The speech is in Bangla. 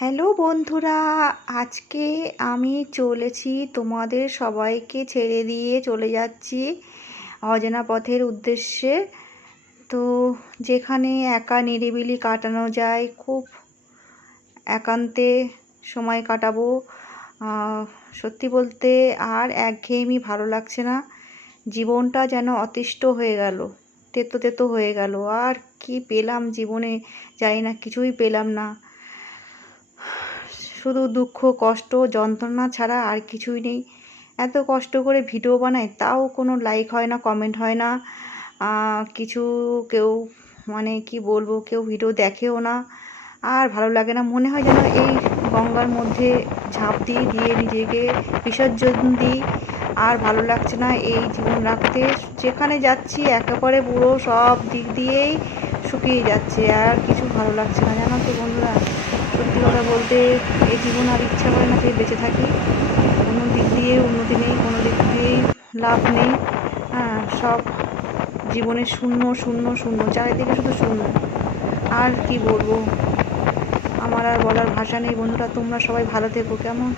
হ্যালো বন্ধুরা, আজকে আমি চলেছি তোমাদের সবাইকে ছেড়ে দিয়ে চলে যাচ্ছি অজানা পথের উদ্দেশ্যে। তো যেখানে একা নিরিবিলি কাটানো যায়, খুব একান্তে সময় কাটাবো। সত্যি বলতে আর একঘেয়েমি ভালো লাগছে না। জীবনটা যেন অতিষ্ঠ হয়ে গেল, তেতো তেতো হয়ে গেল। আর কি পেলাম জীবনে জানি না, কিছুই পেলাম না। শুধু দুঃখ, কষ্ট, যন্ত্রণা ছাড়া আর কিছুই নেই। এত কষ্ট করে ভিডিও বানাই, তাও কোনো লাইক হয় না, কমেন্ট হয় না, কিছু কেউ কি বলবো, কেউ ভিডিও দেখেও না। আর ভালো লাগে না, মনে হয় যেন এই গঙ্গার মধ্যে ঝাঁপ দিয়ে দিয়ে নিজেকে বিসর্জন দিই। আর ভালো লাগছে না এই জীবন রাখতে। যেখানে যাচ্ছি একেবারে পুরো সব দিক দিয়েই শুকিয়ে যাচ্ছে, আর কিছু ভালো লাগছে না, জানো তো বন্ধুরা। সত্যি কথা বলতে এই জীবন আর ইচ্ছা করে না যে বেঁচে থাকি। কোনো দিক দিয়ে উন্নতি নেই, কোনো দিক দিয়েই লাভ নেই। সব জীবনে শূন্য শূন্য শূন্য, চারিদিকে শুধু শূন্য। আর কি বলবো, আমার আর বলার ভাষা নেই বন্ধুরা। তোমরা সবাই ভালো থেকো, কেমন?